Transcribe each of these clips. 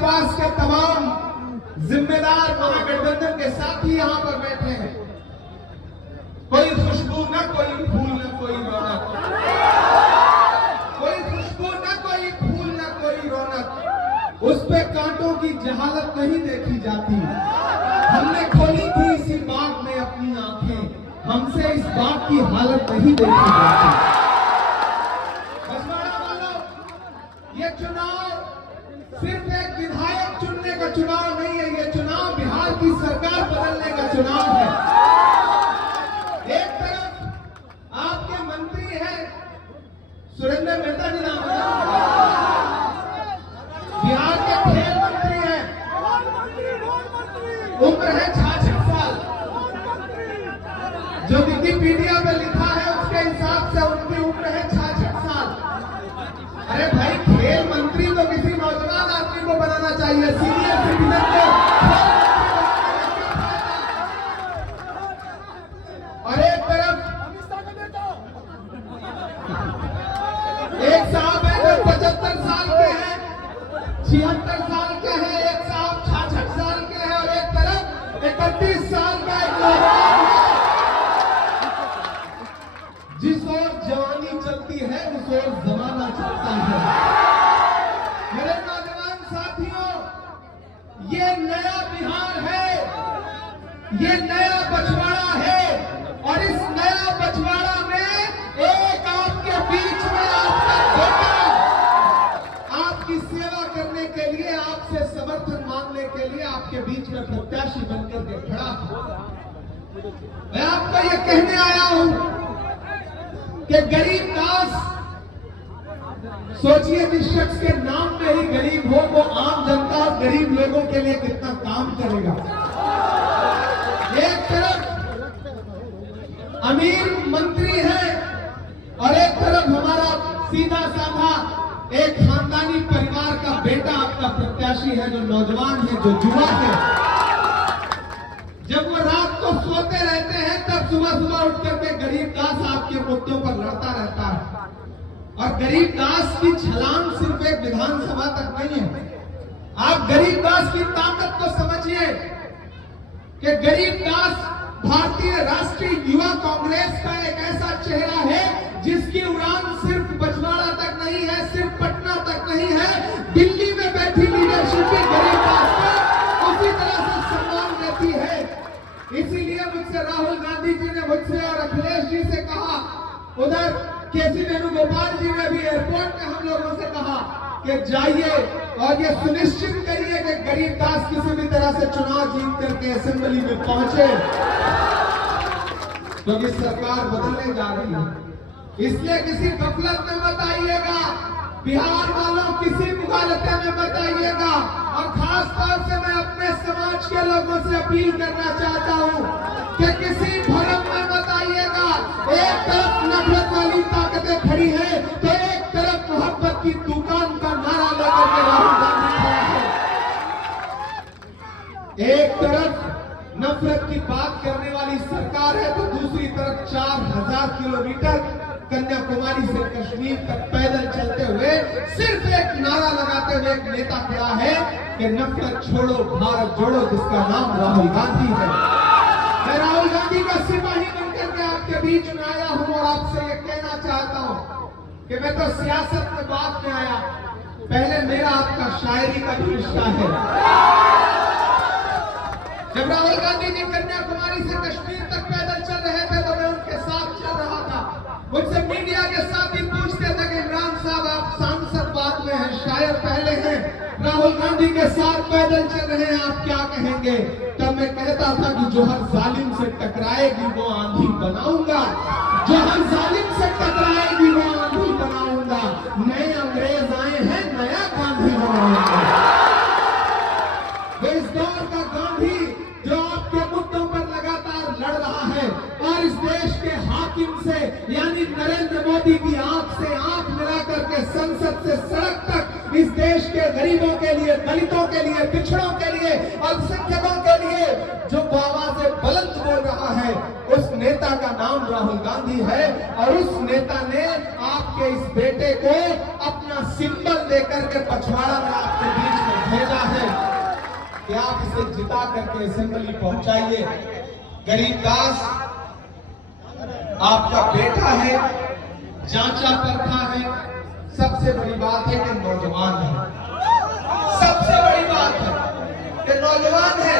आसपास के तमाम जिम्मेदार महागठबंधन के साथी यहां पर बैठे हैं। कोई खुशबू न कोई फूल न कोई रौनक, कोई खुशबू न कोई फूल न कोई रौनक, उस पे कांटों की जहालत नहीं देखी जाती। हमने खोली थी इसी बाग में अपनी आंखें, हमसे इस बाग की हालत नहीं देखी जाती। बछवाड़ा वालों, ये चुनाव सिर्फ एक विधायक चुनने का चुनाव नहीं है, ये चुनाव बिहार की सरकार बदलने का चुनाव है। एक तरफ आपके मंत्री हैं सुरेंद्र मेहता जी नाम है, बिहार के खेल मंत्री हैं, उम्र है 66 साल। जो विकिपीडिया में लिखा है उसके हिसाब से उनकी उम्र है 66 साल। अरे भाई, खेल मंत्री तो किसी नौजवान आदमी को बनाना चाहिए, सीनियर सिटीजन को। और एक तरफ एक साहब है जो 75 साल के हैं, 76 साल के हैं, एक साहब 66 साल के हैं, और एक तरफ 31 साल का एक नौजवान है। जिस ओर जवानी चलती है उस ओर जमाना चलता है। मेरे नौजवान साथियों, ये नया बिहार है, ये नया बछवाड़ा है, और इस नया बछवाड़ा में एक आपके बीच में आपका बेटा आपकी सेवा करने के लिए, आपसे समर्थन मांगने के लिए आपके बीच में प्रत्याशी बनकर के खड़ा होगा। मैं आपको ये कहने आया हूं कि गरीब दास, सोचिए जिस शख्स के नाम में ही गरीब हो, वो आम जनता और गरीब लोगों के लिए कितना काम करेगा। एक तरफ अमीर मंत्री है और एक तरफ हमारा सीधा साधा एक खानदानी परिवार का बेटा आपका प्रत्याशी है, जो नौजवान है, जो युवा है। जब वो रात को सोते रहते हैं तब सुबह सुबह उठ करके गरीब दास आपके मुद्दों पर लड़ता रहता है। और गरीब दास की छलांग सिर्फ एक विधानसभा तक नहीं है। आप गरीब दास की ताकत को समझिए कि गरीब दास भारतीय राष्ट्रीय युवा कांग्रेस का एक ऐसा चेहरा है जिसकी उड़ान सिर्फ बछवाड़ा तक नहीं है, सिर्फ पटना तक नहीं है, दिल्ली में बैठी लीडरशिप भी गरीब दास को उसी तरह से सम्मान देती है। इसीलिए मुझसे राहुल गांधी जी ने मुझसे और अखिलेश जी से कहा, उधर केसी वेणुगोपाल जी ने भी एयरपोर्ट में हम लोगों से कहा कि जाइए और ये सुनिश्चित करिए कि गरीब दास किसी भी तरह से चुनाव जीत करके असेंबली में पहुंचे, क्योंकि सरकार बदलने जा रही है। इसलिए किसी गफलत में मत आइएगा, बिहार वालों किसी मुगालते में मत आइएगा। और खास तौर से मैं अपने समाज के लोगों से अपील करना चाहता हूं कि किसी भरम में मत आइएगा। एक तरफ नफरत वाली ताकतें खड़ी हैं तो एक तरफ मोहब्बत की दुकान का नारा लेकर के राहुल गांधी खड़ा है। एक तरफ नफरत की बात करने वाली सरकार है तो दूसरी तरफ 4000 किलोमीटर कन्याकुमारी से कश्मीर तक पैदल चलते हुए सिर्फ एक नारा लगाते हुए एक नेता खड़ा है कि नफरत छोड़ो भारत जोड़ो, जिसका नाम राहुल गांधी है। मैं राहुल गांधी का सिपाही बनकर के आपके बीच में आया हूं और आपसे ये कहना चाहता हूं कि मैं तो सियासत में बाद में आया, पहले मेरा आपका शायरी का भी रिश्ता है। जब राहुल गांधी जी कन्याकुमारी से कश्मीर तक पैदल चल रहे थे तो मैं उनके साथ चल रहा था। मुझसे मीडिया के साथी पूछते थे कि इमरान साहब आप सांसद बाद में हैं, शायर पहले हैं, राहुल गांधी के साथ पैदल चल रहे हैं, आप क्या कहेंगे? तब मैं कहता था कि जो हर जालिम से टकराएगी वो आंधी बनाऊंगा, जो हर जालिम से टकराएगी वो आंधी बनाऊंगा। नए अंग्रेज आए हैं, नया गांधी बनाऊंगा। वो इस दौर का गांधी जो आपके मुद्दों पर लगातार लड़ रहा है और इस देश के हाकिम से यानी नरेंद्र मोदी की आंख से आंख मिलाकर के संसद से सड़क तक इस देश के गरीबों के लिए, दलितों के लिए, पिछड़ों के लिए, अल्पसंख्यकों के लिए जो आवाज़ें बुलंद बोल रहा है, उस नेता का नाम राहुल गांधी है। और उस नेता ने आपके इस बेटे को अपना सिंबल देकर के पछवाड़ा में आपके बीच में भेजा है। कि आप इसे जिता करके असेंबली पहुंचाइए। गरीबदास आपका बेटा है, जांचा परखा है। सबसे बड़ी बात है कि नौजवान है। सबसे बड़ी बात है कि नौजवान है।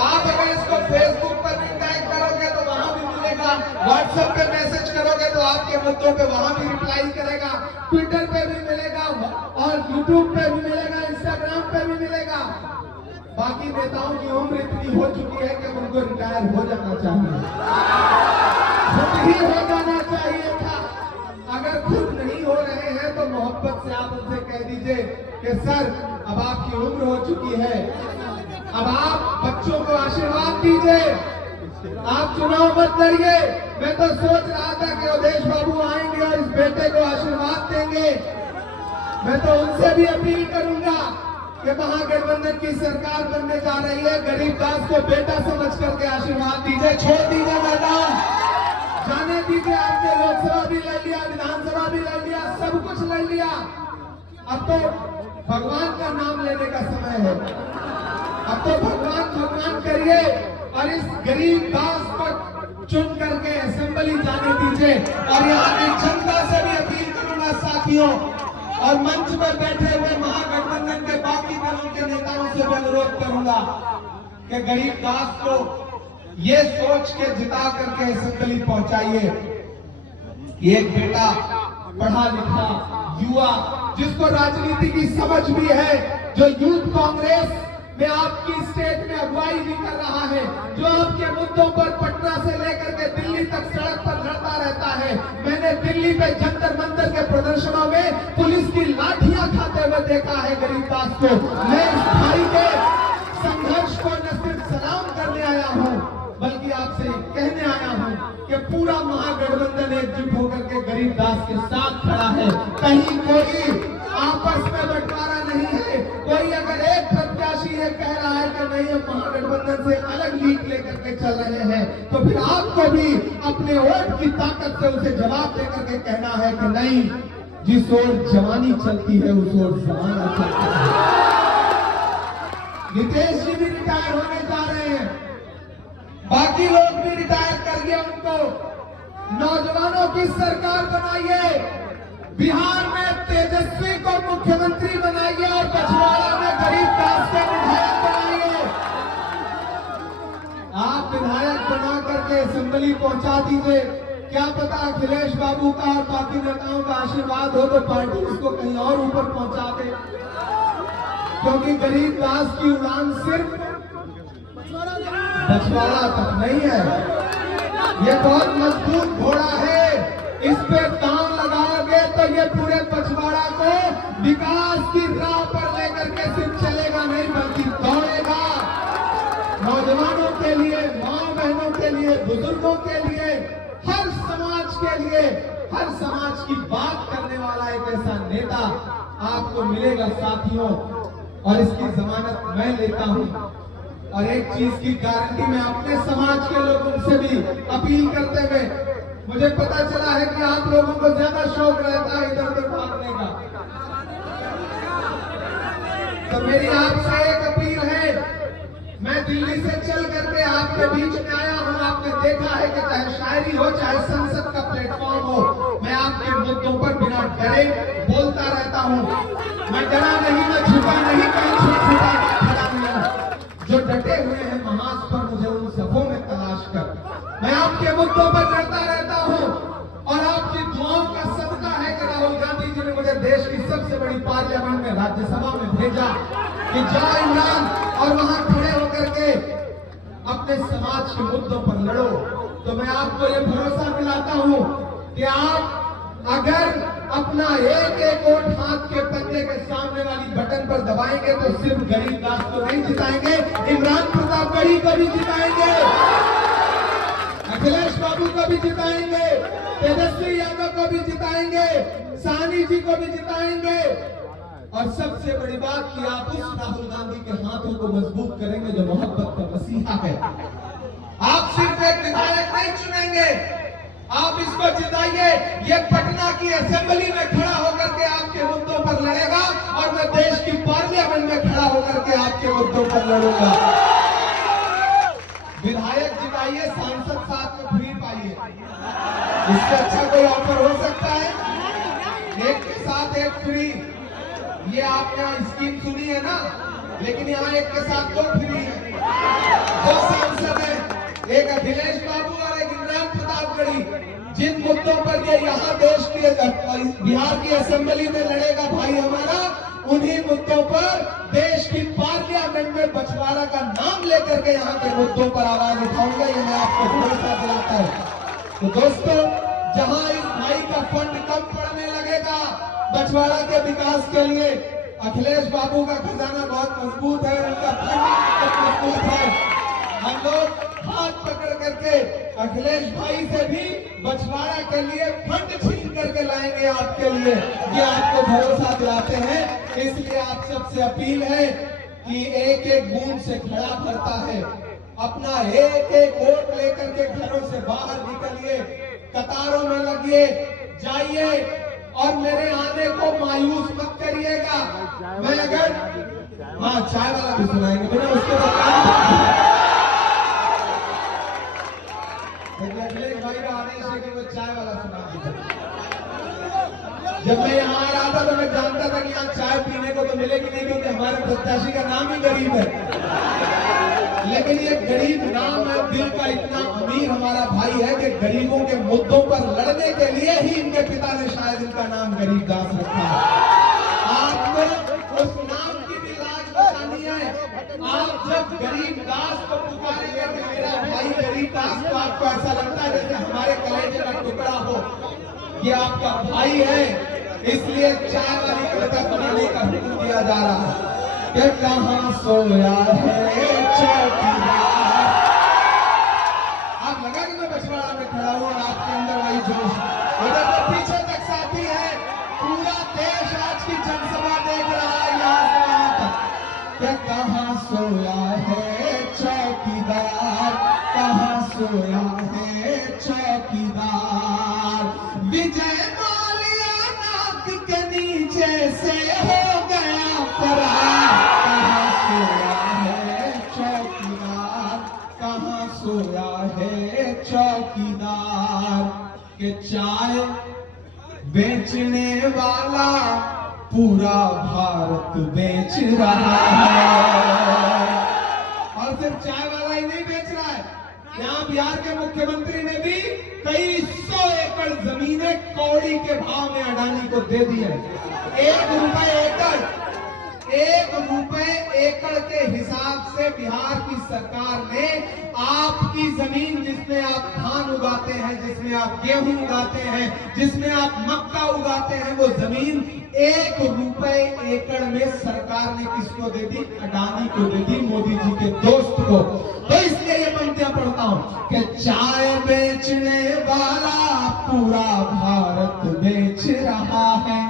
आप अगर इसको फेसबुक पर भी टैग करोगे तो वहां भी मिलेगा, व्हाट्सएप पे मैसेज करोगे तो आपके मुद्दों पे वहां भी रिप्लाई करेगा, ट्विटर पे भी मिलेगा और यूट्यूब पे भी मिलेगा, इंस्टाग्राम पे भी मिलेगा। बाकी नेताओं की उम्र इतनी हो चुकी है कि उनको रिटायर हो जाना चाहिए, खुद ही हो जाना चाहिए था। अगर खुद नहीं हो रहे हैं तो मोहब्बत से आप उनसे कह दीजिए कि सर अब आपकी उम्र हो चुकी है, अब आप बच्चों को आशीर्वाद दीजिए, आप चुनाव मत लड़िए। मैं तो सोच रहा था कि अवधेश बाबू आएंगे और इस बेटे को आशीर्वाद देंगे। मैं तो उनसे भी अपील करूंगा कि महागठबंधन की सरकार बनने जा रही है, गरीबदास को बेटा समझ करके आशीर्वाद दीजिए, छोड़ दीजिए मैदान, जाने दीजिए। आपने लोकसभा भी लड़ लिया, विधानसभा भी लड़ लिया, सब कुछ लड़ लिया। अब तो भगवान का नाम लेने का समय है। अब तो भगवान भगवान करिए और इस गरीबदास को चुन करके असेंबली जाने दीजिए। और यहाँ की जनता से भी अपील करूंगा साथियों, और मंच पर बैठे हुए महागठबंधन के बाकी दलों के नेताओं से भी अनुरोध करूंगा कि गरीबदास को ये सोच के जिता करके असेंबली पहुंचाइए। एक बेटा पढ़ा लिखा युवा जिसको राजनीति की समझ भी है, जो यूथ कांग्रेस में आपकी स्टेट में अगुवाई भी कर रहा है, जो आपके मुद्दों पर पटना से लेकर के दिल्ली तक सड़क पर लड़ता रहता है। मैंने दिल्ली में जंतर मंतर के प्रदर्शनों में पुलिस की लाठियां खाते हुए देखा है गरीबदास को। मैं इस भाई के संघर्ष को न सिर्फ सलाम करने आया हूं बल्कि आपसे कहने आया हूं कि पूरा महागठबंधन एकजुट होकर के गरीबदास के साथ खड़ा है। कहीं कोई आपस में बंटवारा नहीं है। कोई अगर एक प्रत्याशी ये कह रहा है कि नहीं हम महागठबंधन से अलग लीड लेकर के चल रहे हैं, तो फिर आपको भी अपने वोट की ताकत से उसे जवाब देकर के कहना है कि नहीं, जिस ओर जवानी चलती है उस ओर जमाना चलता है। नीतीश जी भी रिटायर होने जा रहे हैं, बाकी लोग भी रिटायर करिए उनको। नौजवानों की सरकार बनाइए, बिहार में तेजस्वी को मुख्यमंत्री बनाइए और पछवाड़ा में गरीबदास को विधायक बनाइए। आप विधायक बना करके असेंबली पहुंचा दीजिए। क्या पता अखिलेश बाबू का और बाकी नेताओं का आशीर्वाद हो तो पार्टी उसको कहीं और ऊपर पहुंचा दे, क्योंकि गरीबदास की उड़ान सिर्फ पछवाड़ा तक नहीं है। ये बहुत मजबूत घोड़ा है, इस पे दांव लगाओगे तो ये पूरे पछवाड़ा को विकास की राह पर लेकर के सिर्फ चलेगा नहीं बल्कि दौड़ेगा। नौजवानों के लिए, माँ बहनों के लिए, बुजुर्गों के लिए, हर समाज के लिए, हर समाज की बात करने वाला एक ऐसा नेता आपको मिलेगा साथियों। और इसकी जमानत मैं लेता हूं। और एक चीज की गारंटी मैं अपने समाज के लोगों से भी अपील करते हुए, मुझे पता चला है कि आप लोगों को ज्यादा शौक रहता है इधर उधर भागने का, तो मेरी आपसे एक अपील है। मैं दिल्ली से चल करके आपके बीच में आया हूं। आपने देखा है कि चाहे शायरी हो चाहे संसद का प्लेटफॉर्म हो, मैं आपके मुद्दों पर बिना डरे बोलता रहता हूं। मैं डरा नहीं, मैं झुका नहीं, कहीं छुपा खड़ा नहीं हूं। जो डटे हुए हैं महाज पर मुझे उन सबों में तलाश कर मैं आपके मुद्दों पर लड़ता रहता हूं। और आपकी दुआओं का सदका है कि राहुल गांधी जी ने मुझे देश की सबसे बड़ी पार्लियामेंट में, राज्यसभा में भेजा कि जाओ इमरान और वहां खड़े होकर के अपने समाज के मुद्दों पर लड़ो। तो मैं आपको ये भरोसा दिलाता हूं कि आप अगर अपना एक एक वोट हाथ के पत्ते के सामने वाली बटन पर दबाएंगे तो सिर्फ गरीबदास को नहीं जिताएंगे, इमरान प्रतापगढ़ी को भी जिताएंगे, अखिलेश बाबू को भी जिताएंगे, तेजस्वी यादव को भी जिताएंगे, साहनी जी को भी जिताएंगे। और सबसे बड़ी बात कि आप उस राहुल गांधी के हाथों को मजबूत करेंगे जो मोहब्बत का मसीहा है। आप सिर्फ एक विधायक नहीं चुनेंगे, आप इसको जिताइए। ये पटना की असेंबली में खड़ा होकर के आपके मुद्दों पर लड़ेगा और मैं देश की पार्लियामेंट में खड़ा होकर के आपके आपके मुद्दों पर लड़ूंगा। विधायक जिताइए, सांसद साथ में फ्री पाइए, इससे अच्छा कोई ऑफर हो सकता है? एक के साथ एक फ्री, ये आपने स्कीम सुनी है ना, लेकिन यहाँ एक के साथ दो फ्री है। दो सांसद है, एक अखिलेश बाबू और एक इमरान प्रतापगढ़ी। जिन मुद्दों पर ये यहाँ देश के बिहार की असेंबली में लड़ेगा भाई हमारा, उन्हीं मुद्दों पर देश की पार्लियामेंट में बछवाड़ा का नाम लेकर के यहाँ के मुद्दों पर आवाज उठाऊंगा, ये मैं आपको भरोसा दिलाता हूँ। तो दोस्तों, जहाँ इस भाई का फंड कम पड़ने लगेगा बछवाड़ा के विकास के लिए, अखिलेश बाबू का खजाना बहुत मजबूत है, उनका फंड बहुत मजबूत है। हम लोग हाथ पकड़ करके अखिलेश भाई से भी बछवाड़ा के लिए फंड छीन करके लाएंगे आपके लिए, ये आपको भरोसा दिलाते हैं। इसलिए आप सबसे अपील है कि एक एक बूंद से खड़ा भरता है, अपना एक एक वोट लेकर के घरों से बाहर निकलिए, कतारों में लगिए, जाइए और मेरे आने को मायूस मत करिएगा। मैं अगर हाँ चाय वाला भी सुनाएंगे, मैंने उसके बाद अखिलेश भाई का आदेश है कि वो चाय वाला सुना दीजिए। जब मैं यहाँ आ रहा था तो मैं जानता था कि यहाँ चाय पीने को तो मिलेगी नहीं, क्योंकि हमारे प्रत्याशी का नाम ही गरीब है। लेकिन ये गरीब नाम है, दिल का इतना अमीर हमारा भाई है कि गरीबों के मुद्दों पर लड़ने के लिए ही इनके पिता ने शायद इनका नाम गरीबदास रखा है। आपको उस नाम की भी लाज बचानी है। आप जब गरीबदास को पुकारेंगे कि मेरा भाई गरीबदास, तो आपको ऐसा लगता है जैसे हमारे कलेजे का टुकड़ा हो, ये आपका भाई है। इसलिए चाय वाली कविता सुनाने का हुक्म दिया जा रहा है कि कहाँ सोया है चौकीदार। आप लगा कि मैं बछवाड़ा में खड़ा हूँ और आपके अंदर वही जोश, उधर तो पीछे तक साथी है, पूरा देश आज की जनसभा देख रहा है यहाँ से वहां तक कि कहाँ सोया है चौकीदार, कहाँ सोया है चौकीदार। विजय माल्या नाक के नीचे से हो गया फरार, कहाँ सोया है चौकीदार, कहाँ सोया है चौकीदार। के चाय बेचने वाला पूरा भारत बेच रहा है। और सिर्फ चाय वाला ही नहीं बेच रहा है, यहाँ बिहार के मुख्यमंत्री ने भी कई 100 एकड़ जमीनें कौड़ी के भाव में अडानी को दे दी है। 1 रुपए एकड़, 1 रुपए एकड़ के हिसाब से बिहार की सरकार ने आपकी जमीन, जिसमें आप धान उगाते हैं, जिसमें आप गेहूं उगाते हैं, जिसमें आप मक्का उगाते हैं, वो जमीन 1 रुपए एकड़ में सरकार ने किसको दे दी? अडानी को दे दी, मोदी जी के दोस्त को। तो इसलिए ये पंक्तियां पढ़ता हूं कि चाय बेचने वाला पूरा भारत बेच रहा है।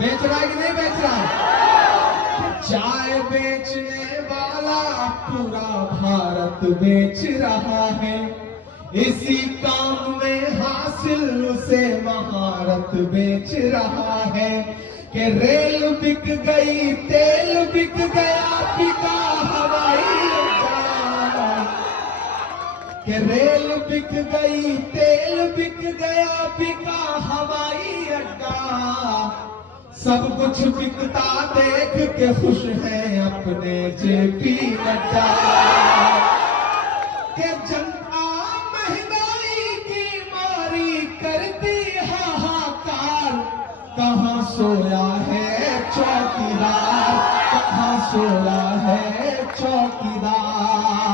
बेच रहा है कि नहीं बेच रहा है? चाय बेचने वाला पूरा भारत बेच रहा है। इसी काम में हासिल उसे महारत बेच रहा है। कि रेल बिक गई, तेल बिक गया, बिका हवाई अड्डा। कि रेल बिक गई, तेल बिक गया, बिका हवाई अड्डा। सब कुछ बिकता देख के खुश हैं अपने जेपी नड्डा। के जनता महंगाई की मारी करती हाहाकार, कहाँ सोया है चौकीदार, कहाँ सोया है चौकीदार।